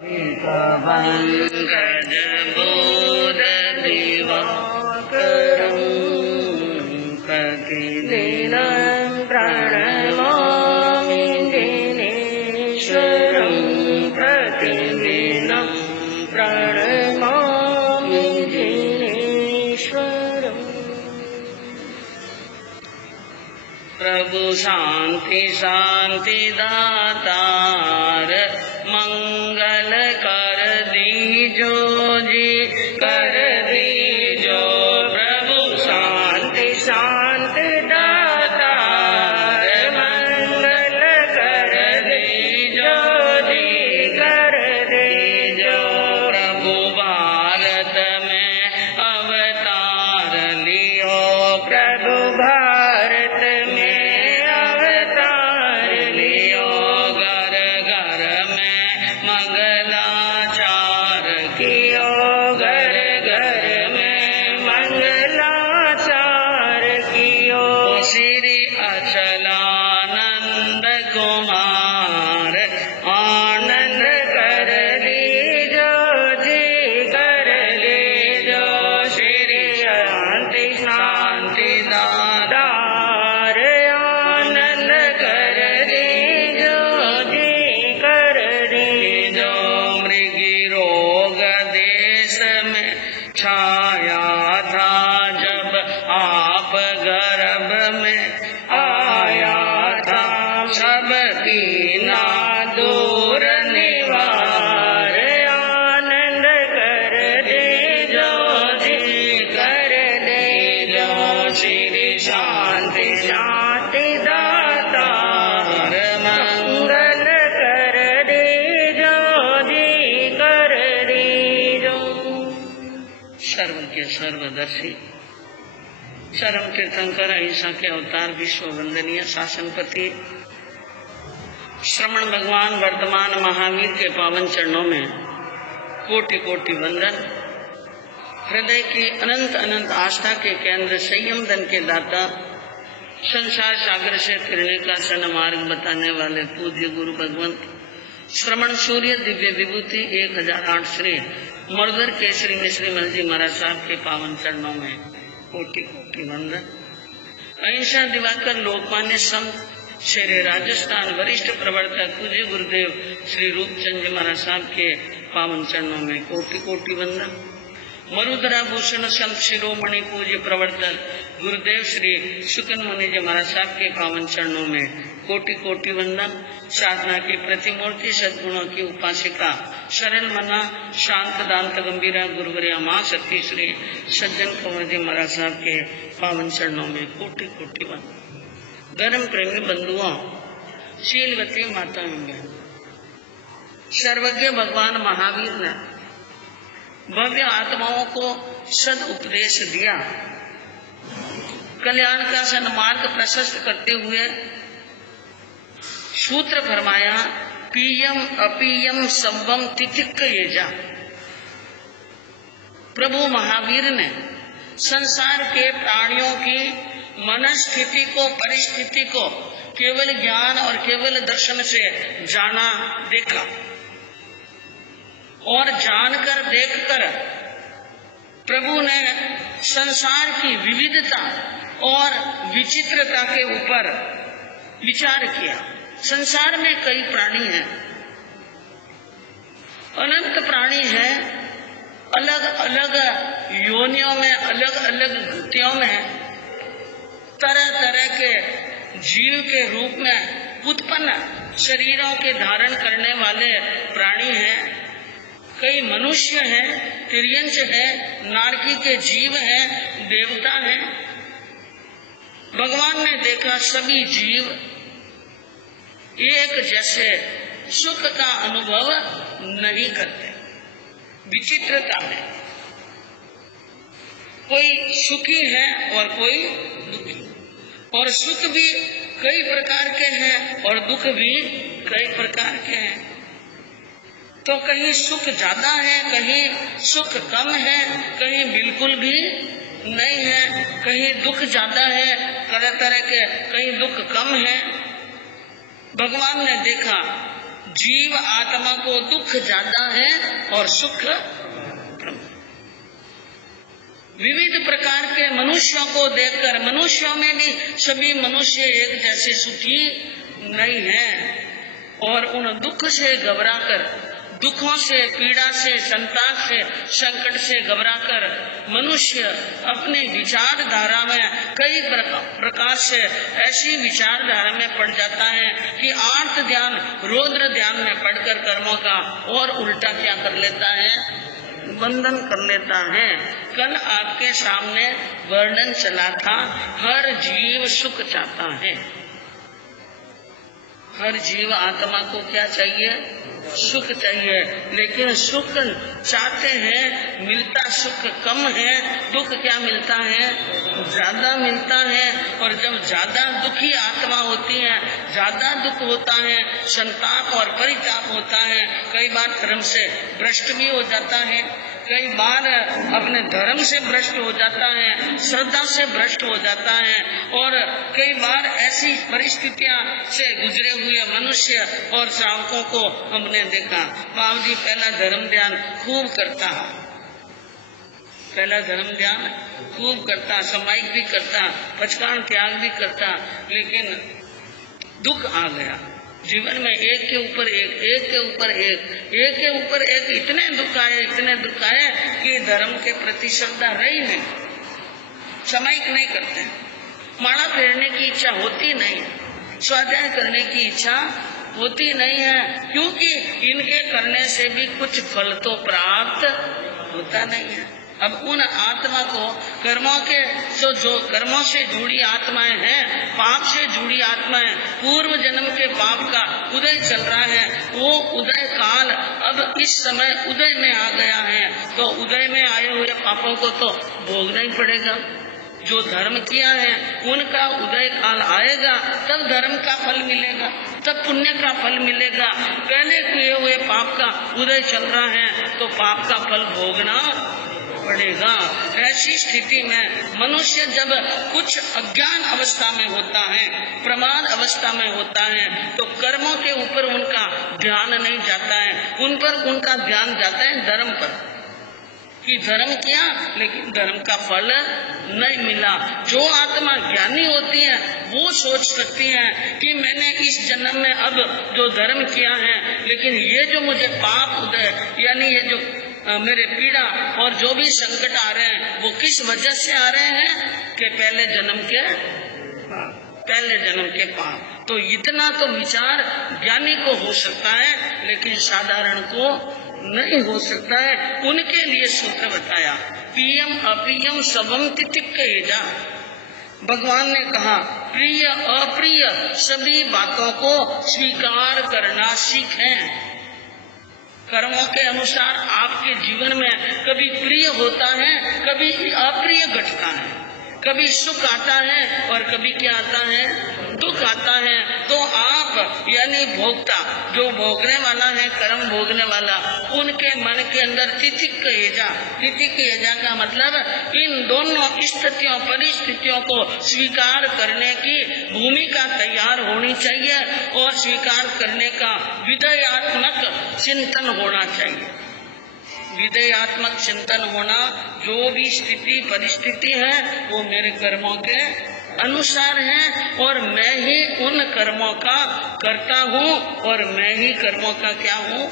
पंकज बोध दिवाकरं प्रतिदिनं प्रणमामि दिनेश्वरं प्रतिदिनं प्रणमामि दिनेश्वरम्। प्रभु शांति शांति दातार मंगल कर दीजो जी कर दीजो। प्रभु शांति शांति दातार मंगल कर दीजो जी कर दीजो। प्रभु भारत में अवतार लियो, प्रभु भारत में अवतार लियो। घर घर में मंगलाचार कियो, घर घर में मंगलाचार कियो। श्री अचलानंद कुमार आनंद कर लीजो जी कर लीजो। श्री शांति शांति दातार आनंद कर लीजो जी कर लीजो। मृगी रोग देश में छाया था जब आप गर्भ में आया था। सबकी ना दूर निवार आनंद कर दीजो जी कर दीजो। श्री शांति शांति दातार मंगल कर दीजो जी कर दीजो। सर्वज्ञ सर्वदर्शी चरम तीर्थंकर अहिंसा के अवतार विश्व वंदनीय शासनपति श्रमण भगवान वर्तमान महावीर के पावन चरणों में कोटि कोटि वंदन। हृदय की अनंत अनंत आस्था के केंद्र संयम धन के दाता संसार सागर से फिरने का सन मार्ग बताने वाले पूज्य गुरु भगवंत श्रमण सूर्य दिव्य विभूति 1008 श्री मर्दर केसरी मिश्री मल जी महाराज साहब के पावन चरणों में कोटि कोटि वंदन। अहिंसा दिवाकर लोकमान्य संत शेरे राजस्थान वरिष्ठ प्रवर्तक पूज्य गुरुदेव श्री रूपचंद जी महाराज साहब के पावन चरणों में कोटि कोटि वंदन। मरुधरा भूषण संत शिरोमणि पूज्य प्रवर्तक गुरुदेव श्री शुकन मुनि जी महाराज साहब के पावन चरणों में कोटि कोटि वंदन। साधना की प्रतिमूर्ति सद्गुणों की उपासिका सरल मना शांत दांत गंभीरा गुरुवर्या माँ शक्ति श्री सज्जन कंवर जी महाराज साहब के पावन चरणों में कोटि कोटि वंदन। धर्म प्रेमी बंधुओं, शीलवती माताओं में सर्वज्ञ भगवान महावीर ने भव्य आत्माओं को सद उपदेश दिया। कल्याण का सन्मार्ग प्रशस्त करते हुए सूत्र फरमाया, पीयम अपीयम सवम तिथिक ये जा। प्रभु महावीर ने संसार के प्राणियों की मनस्थिति को परिस्थिति को केवल ज्ञान और केवल दर्शन से जाना देखा और जानकर देखकर प्रभु ने संसार की विविधता और विचित्रता के ऊपर विचार किया। संसार में कई प्राणी हैं, अनंत प्राणी हैं, अलग अलग योनियों में अलग अलग गतियों में तरह तरह के जीव के रूप में उत्पन्न शरीरों के धारण करने वाले प्राणी हैं। कई मनुष्य हैं, तिर्यंच हैं, नारकी के जीव हैं, देवता हैं। भगवान ने देखा सभी जीव एक जैसे सुख का अनुभव नहीं करते। विचित्रता है, कोई सुखी है और कोई दुखी, और सुख भी कई प्रकार के हैं और दुख भी कई प्रकार के हैं। तो कहीं सुख ज्यादा है, कहीं सुख कम है, कहीं बिल्कुल भी नहीं है, कहीं दुख ज्यादा है, तरह तरह के कहीं दुख कम है। भगवान ने देखा जीव आत्मा को दुख ज्यादा है और सुख कम। विविध प्रकार के मनुष्यों को देखकर मनुष्यों में भी सभी मनुष्य एक जैसे सुखी नहीं हैं और उन दुख से घबराकर, दुखों से, पीड़ा से, संताप से, संकट से घबराकर मनुष्य अपने विचारधारा में कई प्रकार से ऐसी विचारधारा में पड़ जाता है कि आर्त ध्यान, रौद्र ध्यान में पढ़कर कर्मों का और उल्टा क्या कर लेता है, बंधन कर लेता है। कल आपके सामने वर्णन चला था, हर जीव सुख चाहता है। हर जीव आत्मा को क्या चाहिए, सुख चाहिए, लेकिन सुख चाहते हैं, मिलता सुख कम है, दुख क्या मिलता है, ज्यादा मिलता है। और जब ज्यादा दुखी आत्मा होती है, ज्यादा दुख होता है, संताप और परिताप होता है, कई बार धर्म से भ्रष्ट भी हो जाता है, कई बार अपने धर्म से भ्रष्ट हो जाता है, श्रद्धा से भ्रष्ट हो जाता है, और कई बार ऐसी परिस्थितियां से गुजरे हुए मनुष्य और श्रावकों को हमने देखा। बाबू जी पहला धर्म ध्यान खूब करता, पहला धर्म ध्यान खूब करता, समायिक भी करता, पचकान त्याग भी करता, लेकिन दुख आ गया जीवन में, एक के ऊपर एक, एक के ऊपर एक, एक के ऊपर एक, इतने दुख आए, इतने दुख आए कि धर्म के प्रति श्रद्धा रही नहीं, समायिक नहीं करते, माला फेरने की इच्छा होती नहीं, स्वाध्याय करने की इच्छा होती नहीं है, क्योंकि इनके करने से भी कुछ फल तो प्राप्त होता नहीं है। अब उन आत्मा को कर्मों के जो कर्मों से जुड़ी आत्माएं हैं, पाप से जुड़ी आत्माएं, पूर्व जन्म के पाप का उदय चल रहा है, वो उदय काल अब इस समय उदय में आ गया है, तो उदय में आए हुए पापों को तो भोगना ही पड़ेगा। जो धर्म किया है उनका उदय काल आएगा, तब धर्म का फल मिलेगा, तब पुण्य का फल मिलेगा। पहले किए हुए पाप का उदय चल रहा है तो पाप का फल भोगना पड़ेगा। ऐसी स्थिति में मनुष्य जब कुछ अज्ञान अवस्था में होता है, प्रमाद अवस्था में होता है, तो कर्मों के ऊपर उनका ध्यान नहीं जाता है, उन पर उनका ध्यान जाता है धर्म पर, कि धर्म किया लेकिन धर्म का फल नहीं मिला। जो आत्मा ज्ञानी होती है वो सोच सकती है कि मैंने इस जन्म में अब जो धर्म किया है, लेकिन ये जो मुझे पाप उदय, यानी ये जो मेरे पीड़ा और जो भी संकट आ रहे हैं वो किस वजह से आ रहे हैं कि पहले जन्म के पाप। तो इतना तो विचार ज्ञानी को हो सकता है, लेकिन साधारण को नहीं हो सकता है। उनके लिए सूत्र बताया, प्रियम अप्रियम सबम तितिक्केजा। भगवान ने कहा प्रिय अप्रिय सभी बातों को स्वीकार करना सीखें। कर्मों के अनुसार आपके जीवन में कभी प्रिय होता है, कभी अप्रिय घटता है, कभी सुख आता है और कभी क्या आता है, दुख आता है। तो आप यानी भोक्ता, जो भोगने वाला है, कर्म भोगने वाला, उनके मन के अंदर तितिक्केजा, तितिक्केजा का मतलब इन दोनों स्थितियों परिस्थितियों को स्वीकार करने की भूमिका तैयार होनी चाहिए और स्वीकार करने का विधेयात्मक चिंतन होना चाहिए। विधेयात्मक चिंतन होना, जो भी स्थिति परिस्थिति है वो मेरे कर्मों के अनुसार है और मैं ही उन कर्मों का करता हूँ और मैं ही कर्मों का क्या हूँ,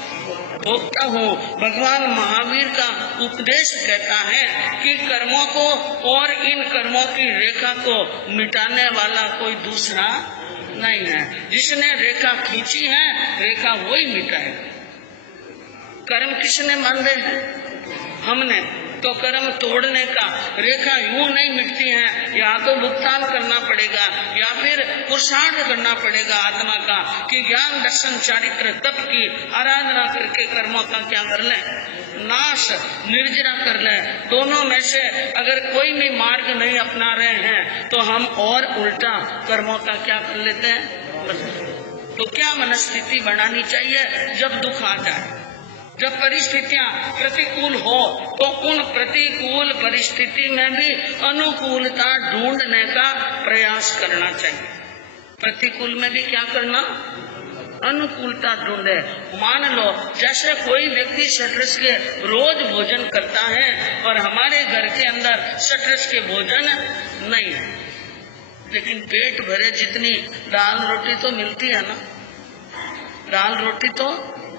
भोगता हूँ। भगवान महावीर का उपदेश कहता है कि कर्मों को और इन कर्मों की रेखा को मिटाने वाला कोई दूसरा नहीं है। जिसने रेखा खींची है, रेखा वही मिटाएगा। कर्म किसने बांधे हैं? हमने। तो कर्म तोड़ने का रेखा यूं नहीं मिटती है, या तो भुगतान करना पड़ेगा या फिर पुरुषार्थ करना पड़ेगा आत्मा का कि ज्ञान दर्शन चारित्र तप की आराधना करके कर्मों का क्या कर ले, नाश निर्जरा कर ले। दोनों में से अगर कोई भी मार्ग नहीं अपना रहे हैं तो हम और उल्टा कर्मों का क्या कर लेते हैं। तो क्या मनस्थिति बनानी चाहिए जब दुख आ जाए, जब परिस्थितियां प्रतिकूल हो, तो उन प्रतिकूल परिस्थिति में भी अनुकूलता ढूंढने का प्रयास करना चाहिए। प्रतिकूल में भी क्या करना, अनुकूलता ढूंढे। मान लो जैसे कोई व्यक्ति शतरस के रोज भोजन करता है और हमारे घर के अंदर शतरस के भोजन नहीं, लेकिन पेट भरे जितनी दाल रोटी तो मिलती है ना, दाल रोटी तो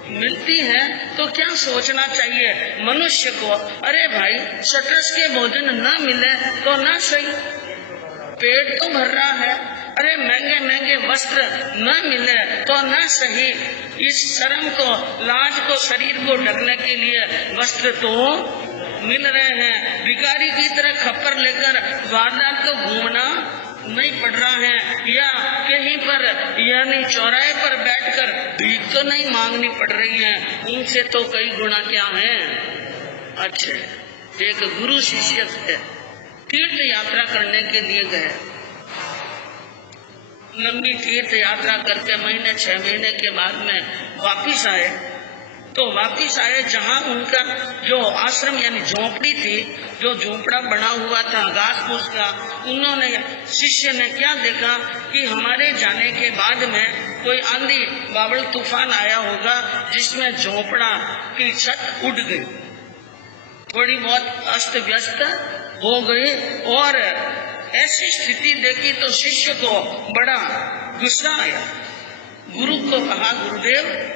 मिलती है, तो क्या सोचना चाहिए मनुष्य को, अरे भाई शतरस के भोजन न मिले तो न सही, पेट तो भर रहा है, अरे महंगे महंगे वस्त्र न मिले तो न सही, इस शर्म को, लाज को, शरीर को ढकने के लिए वस्त्र तो मिल रहे हैं, भिखारी की तरह खप्पर लेकर वारदात तो घूमना नहीं पड़ रहा है, या कहीं पर यानी चौराहे पर बैठकर भीख तो नहीं मांगनी पड़ रही है, उनसे तो कई गुना क्या है अच्छे। एक गुरु शिष्य थे, तीर्थ यात्रा करने के लिए गए, लंबी तीर्थ यात्रा करके महीने 6 महीने के बाद में वापिस आए, तो वापिस आए जहाँ उनका जो आश्रम यानी झोपड़ी थी, जो झोपड़ा बना हुआ था घास फूस का, उन्होंने शिष्य ने क्या देखा कि हमारे जाने के बाद में कोई आंधी बावल तूफान आया होगा जिसमें झोपड़ा की छत उड़ गई, थोड़ी बहुत अस्त व्यस्त हो गई, और ऐसी स्थिति देखी तो शिष्य को बड़ा गुस्सा आया। गुरु को कहा, गुरुदेव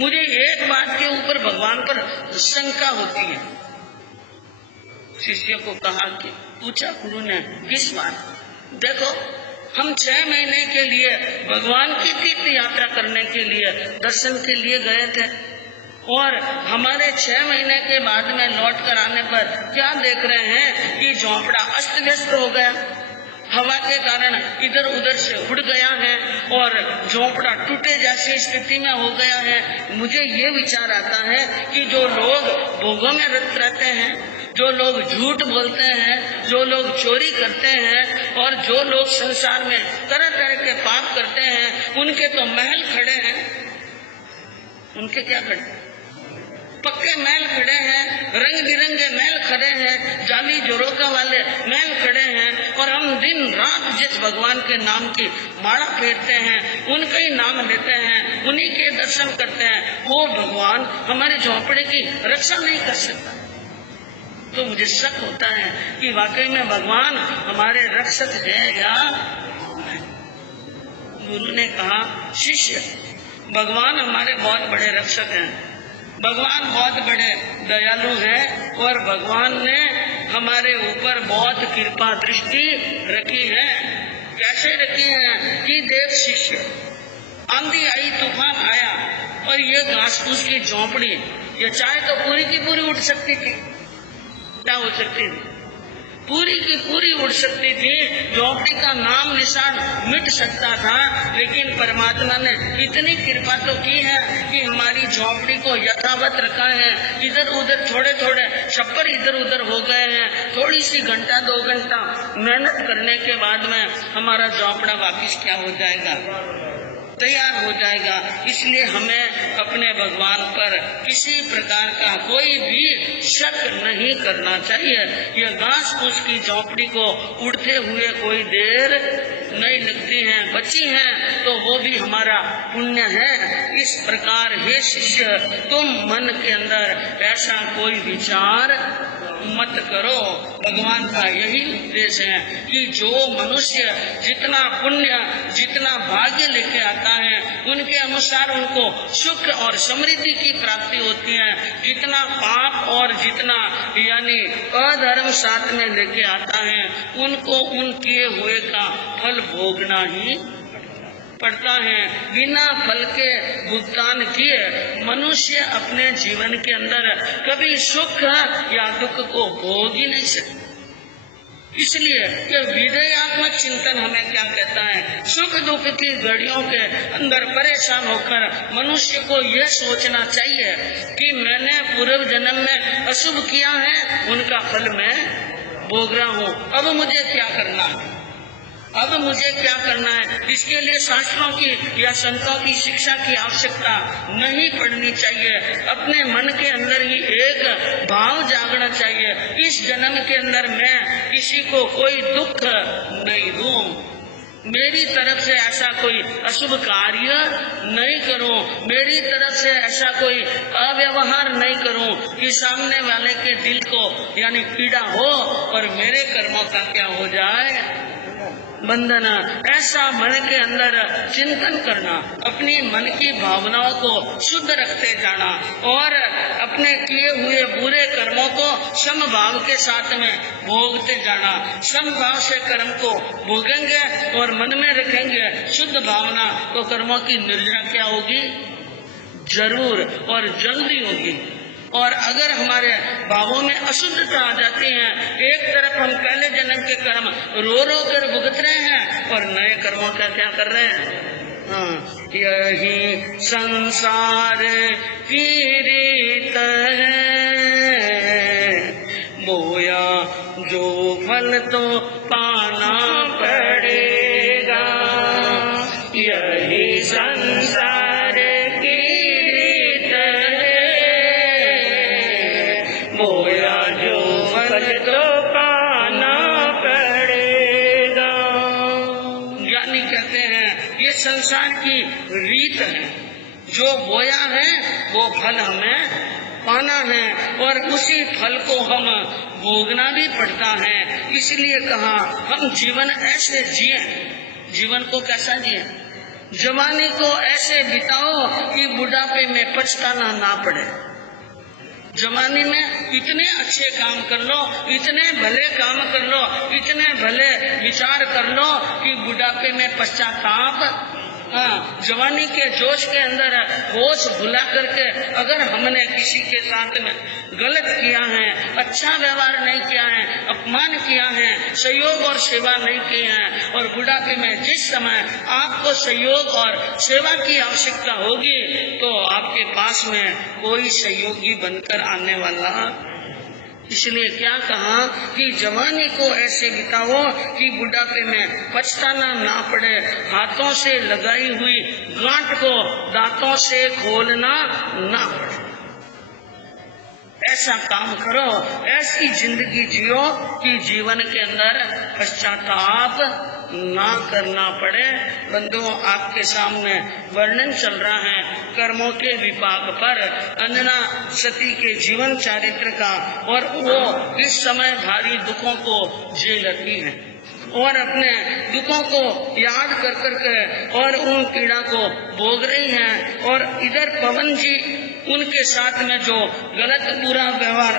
मुझे एक बात के ऊपर भगवान पर शंका होती है। शिष्य को कहा कि पूछा गुरु ने, किस बात? देखो हम 6 महीने के लिए भगवान की तीर्थ यात्रा करने के लिए दर्शन के लिए गए थे, और हमारे 6 महीने के बाद में लौट कर आने पर क्या देख रहे हैं कि झोंपड़ा अस्त व्यस्त हो गया, हवा के कारण इधर उधर से उड़ गया है और झोंपड़ा टूटे जैसी स्थिति में हो गया है। मुझे ये विचार आता है कि जो लोग भोगों में रत रहते हैं, जो लोग झूठ बोलते हैं, जो लोग चोरी करते हैं, और जो लोग संसार में तरह तरह के पाप करते हैं, उनके तो महल खड़े हैं, उनके क्या खड़े, पक्के महल खड़े हैं, रंग बिरंगे महल खड़े हैं, जाली जोरोका वाले महल खड़े हैं, और हम दिन रात जिस भगवान के नाम की माला फेरते हैं, उनका ही नाम लेते हैं, उन्हीं के दर्शन करते हैं, वो भगवान हमारे झोंपड़े की रक्षा नहीं कर सकता। तो मुझे शक होता है कि वाकई में भगवान हमारे रक्षक है या नहीं। गुरु ने कहा, शिष्य भगवान हमारे बहुत बड़े रक्षक हैं, भगवान बहुत बड़े दयालु हैं, और भगवान ने हमारे ऊपर बहुत कृपा दृष्टि रखी है। कैसे रखी है कि देव शिष्य, आंधी आई, तूफान आया, और ये घास फूस की झोंपड़ी, ये चाहे तो पूरी की पूरी उठ सकती थी, क्या हो सकती थी, पूरी की पूरी उड़ सकती थी, झोंपड़ी का नाम निशान मिट सकता था, लेकिन परमात्मा ने इतनी कृपा तो की है कि हमारी झोंपड़ी को यथावत रखा है। इधर उधर थोड़े थोड़े छप्पर इधर उधर हो गए हैं, थोड़ी सी घंटा 2 घंटा मेहनत करने के बाद में हमारा झोंपड़ा वापिस क्या हो जाएगा, तैयार हो जाएगा। इसलिए हमें अपने भगवान पर किसी प्रकार का कोई भी शक नहीं करना चाहिए। यह घास फूस की झोंपड़ी को उड़ते हुए कोई देर नहीं लगती है, बची है तो वो भी हमारा पुण्य है। इस प्रकार हे शिष्य, तुम मन के अंदर ऐसा कोई विचार मत करो। भगवान का यही उद्देश्य है कि जो मनुष्य जितना पुण्य, जितना भाग्य लेके आता है, उनके अनुसार उनको सुख और समृद्धि की प्राप्ति होती है। जितना पाप और जितना यानी अधर्म साथ में लेके आता है, उनको उन किए हुए का फल भोगना ही पड़ता है। बिना फल के भुगतान किए मनुष्य अपने जीवन के अंदर कभी सुख या दुख को भोग ही नहीं सकता। इसलिए कि विधेयात्मक चिंतन हमें क्या कहता है, सुख दुख की घड़ियों के अंदर परेशान होकर मनुष्य को यह सोचना चाहिए कि मैंने पूर्व जन्म में अशुभ किया है, उनका फल मैं भोग रहा हूँ, अब मुझे क्या करना है, अब मुझे क्या करना है। इसके लिए शास्त्रों की या संतों की शिक्षा की आवश्यकता नहीं पड़नी चाहिए। अपने मन के अंदर ही एक भाव जागना चाहिए, इस जन्म के अंदर मैं किसी को कोई दुख नहीं दूं, मेरी तरफ से ऐसा कोई अशुभ कार्य नहीं करूं, मेरी तरफ से ऐसा कोई अव्यवहार नहीं करूं कि सामने वाले के दिल को यानी पीड़ा हो और मेरे कर्मों का क्या हो जाए, बंधन। ऐसा मन के अंदर चिंतन करना, अपनी मन की भावनाओं को शुद्ध रखते जाना और अपने किए हुए बुरे कर्मों को समभाव के साथ में भोगते जाना। समभाव से कर्म को भोगेंगे और मन में रखेंगे शुद्ध भावना, तो कर्मों की निर्जरा क्या होगी, जरूर और जल्दी होगी। और अगर हमारे भावों में अशुद्धता आ जाती है, एक तरफ हम पहले जन्म के कर्म रो रो कर भुगत रहे हैं और नए कर्मों का क्या कर रहे हैं। यही संसार की रीत है, बोया जो फल तो पाना पड़ेगा। यही संसार की रीत है, बोया जो फल तो पाना पड़ेगा। ज्ञानी कहते हैं ये संसार की रीत है, जो बोया है वो फल हमें पाना है और उसी फल को हम भोगना भी पड़ता है। इसलिए कहा हम जीवन ऐसे जिए, जीवन को कैसा जिए, जवानी को ऐसे बिताओ कि बुढ़ापे में पछताना ना पड़े। जवानी में इतने अच्छे काम कर लो, इतने भले काम कर लो, इतने भले विचार कर लो कि बुढ़ापे में पश्चाताप। जवानी के जोश के अंदर होश भुला करके अगर हमने किसी के साथ में गलत किया है, अच्छा व्यवहार नहीं किया है, अपमान किया है, सहयोग और सेवा नहीं की है, और बुढ़ापे में जिस समय आपको सहयोग और सेवा की आवश्यकता होगी तो आपके पास में कोई सहयोगी बनकर आने वाला। इसलिए क्या कहा कि जवानी को ऐसे बिताओ कि बुढ़ापे में पछताना ना पड़े। हाथों से लगाई हुई गांठ को दांतों से खोलना ना पड़े। ऐसा काम करो, ऐसी जिंदगी जियो कि जीवन के अंदर पश्चाताप ना करना पड़े। बंधुओं, आपके सामने वर्णन चल रहा है कर्मों के विपाक पर, अंजना सती के जीवन चारित्र का, और वो इस समय भारी दुखों को झेलती है और अपने दुखों को याद कर कर के और उन पीड़ा को भोग रही हैं। और इधर पवन जी उनके साथ में जो गलत बुरा व्यवहार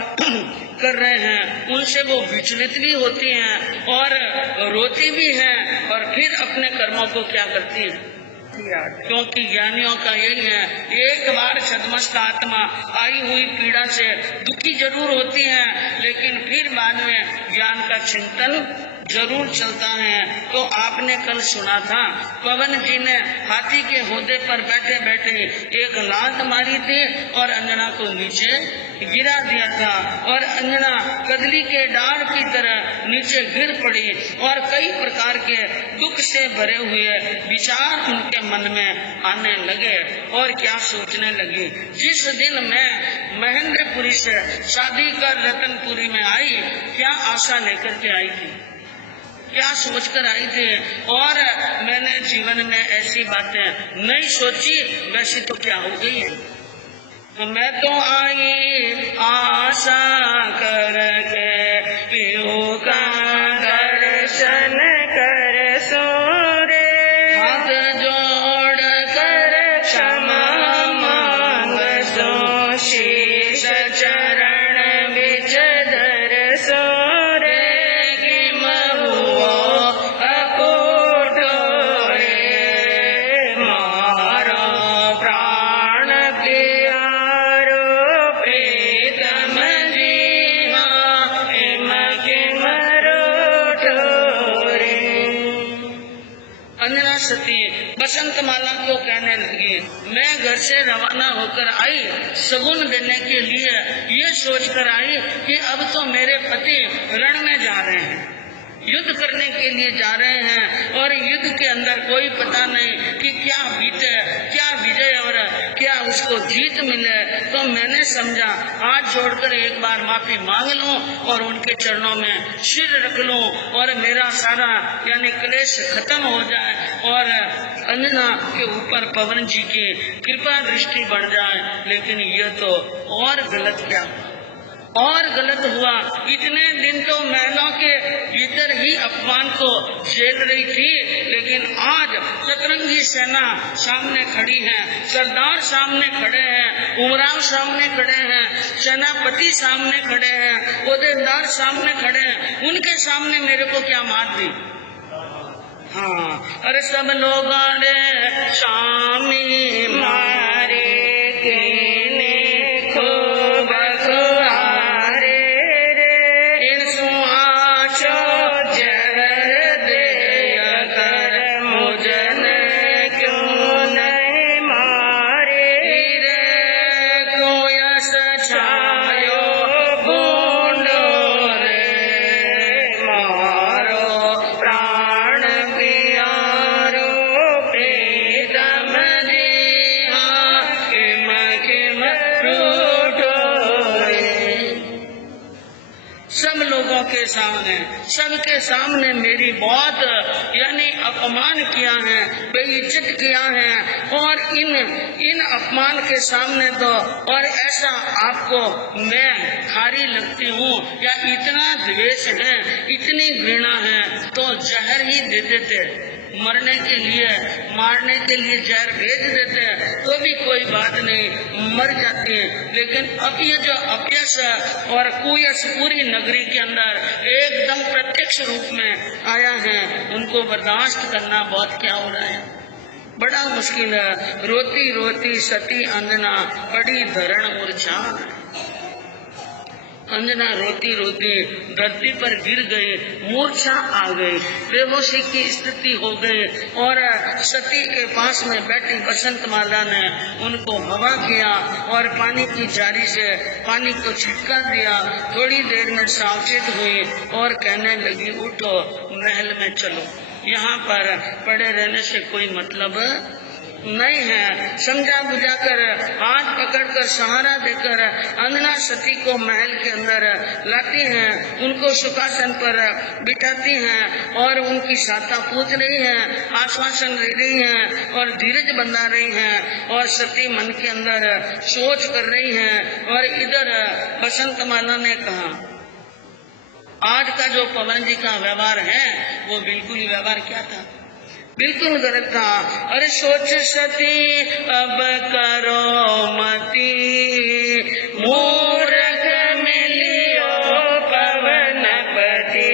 कर रहे हैं उनसे वो विचलित भी होती हैं और रोती भी हैं और फिर अपने कर्मों को क्या करती हैं, क्योंकि ज्ञानियों का यही है, एक बार छद्मस्त आत्मा आई हुई पीड़ा से दुखी जरूर होती है लेकिन फिर बाद में ज्ञान का चिंतन जरूर चलता है। तो आपने कल सुना था पवन जी ने हाथी के होदे पर बैठे बैठे एक लात मारी थी और अंजना को नीचे गिरा दिया था और अंजना कदली के डाल की तरह नीचे गिर पड़ी और कई प्रकार के दुख से भरे हुए विचार उनके मन में आने लगे और क्या सोचने लगी। जिस दिन मैं महेंद्रपुरी से शादी कर रतनपुरी में आई, क्या आशा लेकर के आई थी, क्या सोचकर आई थी, और मैंने जीवन में ऐसी बातें नहीं सोची, वैसे तो क्या हो गई है। मैं तो आई आशा करके पिहू का दर्शन कर सूरे, हाथ जोड़ कर क्षमा मांग सो, शीश चरण बिच धर सूरे, बसंत माला को कहने लगी, मैं घर से रवाना होकर आई सगुन देने के लिए, ये सोचकर आई कि अब तो मेरे पति रण में जा रहे हैं, युद्ध करने के लिए जा रहे हैं और युद्ध के अंदर कोई पता नहीं कि क्या बीते, क्या विजय और क्या उसको जीत मिले। तो मैंने समझा हाथ जोड़कर एक बार माफी मांग लूं और उनके चरणों में सिर रख लूं और मेरा सारा यानी क्लेश खत्म हो जाए और अंजना के ऊपर पवन जी की कृपा दृष्टि बढ़ जाए। लेकिन ये तो और गलत क्या और गलत हुआ। इतने दिन तो महलों के भीतर ही अपमान को झेल रही थी, लेकिन आज सतरंगी सेना सामने खड़ी है, सरदार सामने खड़े हैं, उमराव सामने खड़े हैं, सेनापति सामने खड़े हैं, ओहदेदार सामने खड़े हैं, उनके सामने मेरे को क्या मार दी। हाँ, अरे सब लोग स्वामी मारे केने खूब खुआरे रे, इन सुआचो जहर दे कर मुझन क्यों नहीं मारे रे, कोई छायो बूंदो रे, मारो प्राण प्यारो प्रीतम दिया, किम किम रूठो रे। सब लोगों के सामने, सबके सामने मेरी बहुत यानी अपमान किया है, बेइज्जत किया है। और इन अपमान के सामने तो और ऐसा आपको मैं खारी लगती हूँ या इतना द्वेष है, इतनी घृणा है, तो जहर ही दे देते, मरने के लिए मारने के लिए जहर भेज देते तो भी कोई बात नहीं, मर जाती है। लेकिन अब ये जो अपयश और कुयश पूरी नगरी के अंदर एकदम प्रत्यक्ष रूप में आया है, उनको बर्दाश्त करना बहुत क्या हो रहा है, बड़ा मुश्किल है। रोती रोती सती अंजना पड़ी धरण मूर्छा। अंजना रोती रोती धरती पर गिर गई, मूर्छा आ गई, बेहोशी की स्थिति हो गई। और सती के पास में बैठी बसंत माला ने उनको हवा किया और पानी की झाड़ी से पानी को छिटका दिया। थोड़ी देर में सावचेत हुई और कहने लगी, उठो महल में चलो, यहाँ पर पड़े रहने से कोई मतलब नहीं है। समझा बुझाकर हाथ पकड़कर सहारा देकर अंजना सती को महल के अंदर लाती हैं, उनको सुखासन पर बिठाती हैं और उनकी साता पूछ रही हैं, आश्वासन दे रही हैं और धीरज बंधा रही हैं और सती मन के अंदर सोच कर रही हैं। और इधर बसंत माला ने कहा, आज का जो पवन जी का व्यवहार है वो बिल्कुल व्यवहार क्या था, बिल्कुल गलत था। अरे सोच सती अब करो मती, मूर्ख मिलियो पवनपति।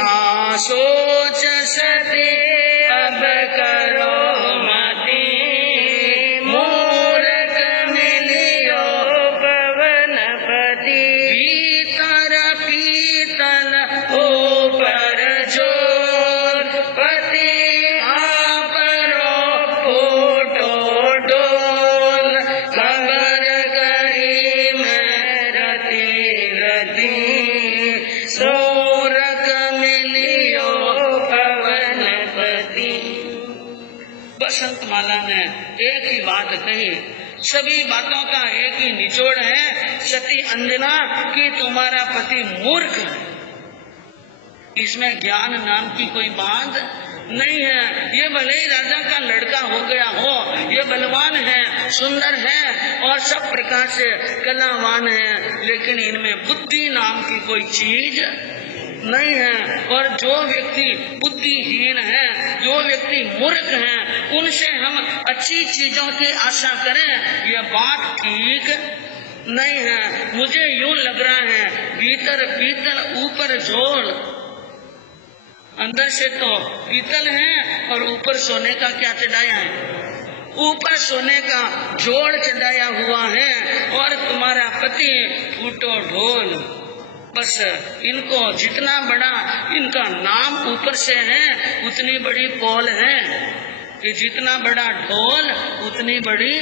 हाँ, सोच सती अब करो मती, मूर्ख मिलियो पवनपति। भीतर पीतल ऊपर जोर, पति माला ने एक ही बात कही, सभी बातों का एक ही निचोड़ है, सती अंजना कि तुम्हारा पति मूर्ख है, इसमें ज्ञान नाम की कोई बात नहीं है। ये भले ही राजा का लड़का हो गया हो, ये बलवान है, सुंदर है और सब प्रकार से कलावान है, लेकिन इनमें बुद्धि नाम की कोई चीज नहीं है। और जो व्यक्ति बुद्धिहीन है, जो व्यक्ति मूर्ख है, उनसे हम अच्छी चीजों की आशा करें, यह बात ठीक नहीं है। मुझे यूं लग रहा है, भीतर पीतल ऊपर झोल, अंदर से तो पीतल है और ऊपर सोने का क्या चढ़ाया है, ऊपर सोने का जोड़ चढ़ाया हुआ है। और तुम्हारा पति फूटो ढोल, बस इनको जितना बड़ा इनका नाम ऊपर से है, उतनी बड़ी पोल है। कि जितना बड़ा ढोल उतनी बड़ी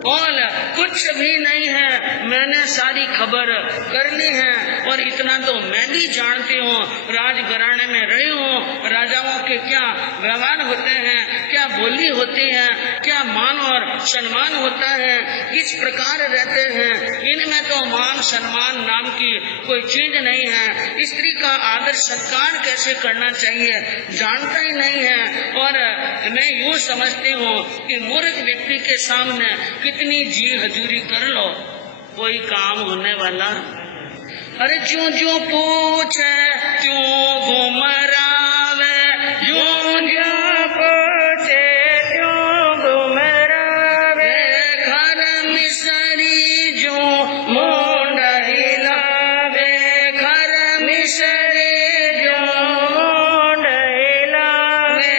पोल। कुछ भी नहीं है, मैंने सारी खबर कर ली है और इतना तो मैं भी जानती हूँ। राजघराने में रही हूँ, राजाओं के क्या व्यवहार होते हैं, क्या बोली होती है, क्या मान और सम्मान होता है, किस प्रकार रहते हैं। इनमें तो मान सम्मान नाम की कोई चीज नहीं है। स्त्री का आदर सत्कार कैसे करना चाहिए जानता ही नहीं है। और मैं यूँ समझती हूँ कि मूर्ख व्यक्ति के सामने कितनी जी हजूरी कर लो, कोई काम होने वाला। अरे ज्यों ज्यों पूछे त्यों घुमरावे, ज्यों ज्यों पूछे त्यों घुमरावे, घर मिसरी जो मुंड हिलावे, घर मिसरी जो मुंड हिलावे,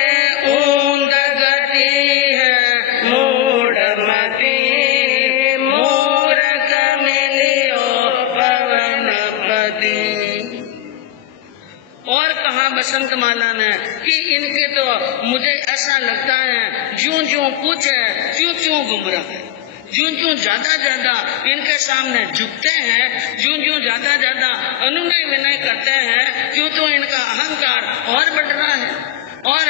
ऊंद गति है मूढ़मती, मूर्ख मिलियो पवन पति। और कहा बसंत माला ने कि इनके तो मुझे ऐसा लगता है ज्यों ज्यों पूछे त्यों त्यों गुमराह है। ज्यों ज्यों ज्यादा इनके सामने झुकते हैं, ज्यों ज्यों ज्यादा अनुनय विनय करते हैं, क्यों तो इनका अहंकार और बढ़ रहा है और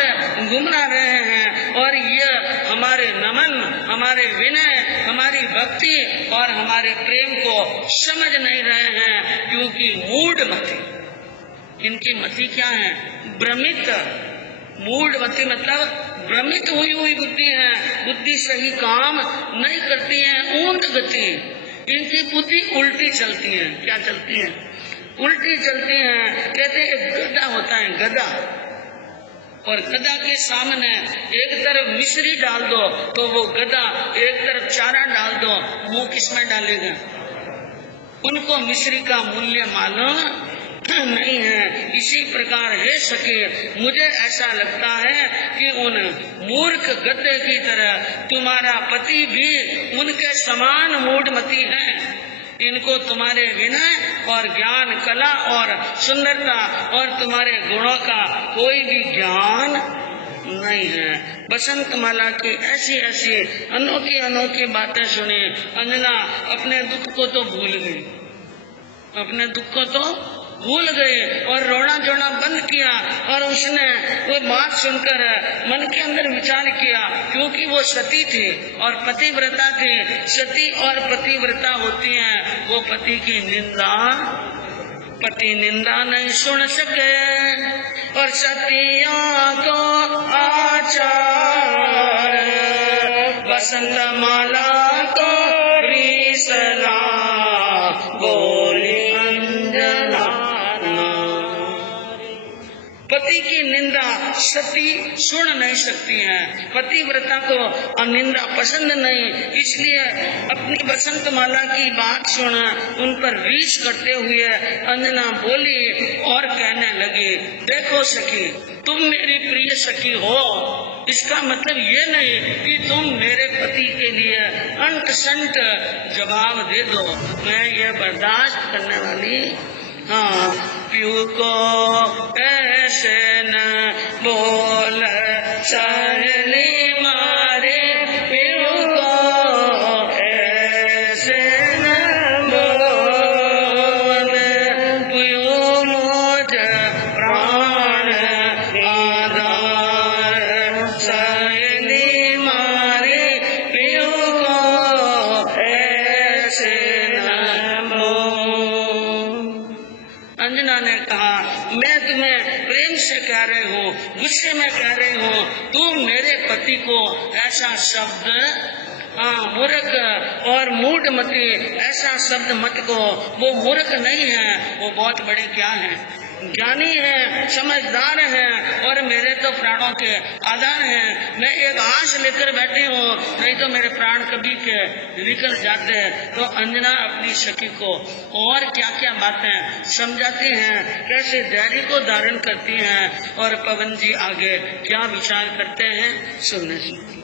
गुमरा रहे हैं। और ये हमारे नमन, हमारे विनय, हमारी भक्ति और हमारे प्रेम को समझ नहीं रहे हैं, क्योंकि मूढ़मति, इनकी मति क्या है? भ्रमित। मूढ़मति मतलब भ्रमित हुई हुई बुद्धि है, बुद्धि सही काम नहीं करती है। ऊंध गति, इनकी बुद्धि उल्टी चलती है। क्या चलती है? उल्टी चलती है। कहते एक गधा होता है, गधा, और गधा के सामने एक तरफ मिश्री डाल दो तो वो गधा, एक तरफ चारा डाल दो, मुंह किसमें डालेगा? उनको मिश्री का मूल्य मालूम नहीं है। इसी प्रकार हे सके, मुझे ऐसा लगता है कि उन मूर्ख गधे की तरह तुम्हारा पति भी उनके समान मूढ़मती है। इनको तुम्हारे विनय और ज्ञान, कला और सुंदरता और तुम्हारे गुणों का कोई भी ज्ञान नहीं है। बसंत माला की ऐसी ऐसी अनोखी अनोखी बातें सुनी। अंजना अपने दुख को तो भूल गई, अपने दुख को तो भूल गई और रोना जोना बंद किया। और उसने वो बात सुनकर मन के अंदर विचार किया, क्योंकि वो सती थी और पतिव्रता थी। सती और पतिव्रता होती हैं, वो पति की निंदा, पति निंदा नहीं सुन सके। और सतियों को आचार, बसंत माला को रीसला, बोली अंजना। पति की निंदा सती सुन नहीं सकती है, पतिव्रता को निंदा पसंद नहीं, इसलिए अपनी बसंत माला की बात सुन उन पर रीस करते हुए अंजना बोली और कहने लगी, देखो सखी, तुम मेरी प्रिय सखी हो, इसका मतलब ये नहीं कि तुम मेरे पति के लिए अंत संत जवाब दे दो। मैं ये बर्दाश्त करने वाली, हाँ, प्यू को ऐसे न बोल सहेली मारे, प्यू को ऐसे न बोल, प्यू मुझे प्राण आधार, सहेली मारे, प्यू को ऐसे न बोल। अंजना ने कहा, मैं तुम्हें प्रेम से कह रही हूँ, गुस्से में कह रही हूँ, तुम मेरे पति को ऐसा शब्द, मूर्ख और मूढ़मती ऐसा शब्द मत को। वो मूर्ख नहीं है, वो बहुत बड़े क्या है, ज्ञानी है, समझदार है और मेरे तो प्राणों के आधार हैं। मैं एक आश लेकर बैठी हूँ, नहीं तो मेरे प्राण कभी के निकल जाते। तो अंजना अपनी सखी को और क्या क्या बातें समझाती हैं, कैसे धैर्य को धारण करती हैं और पवन जी आगे क्या विचार करते हैं, सुनने सुनती।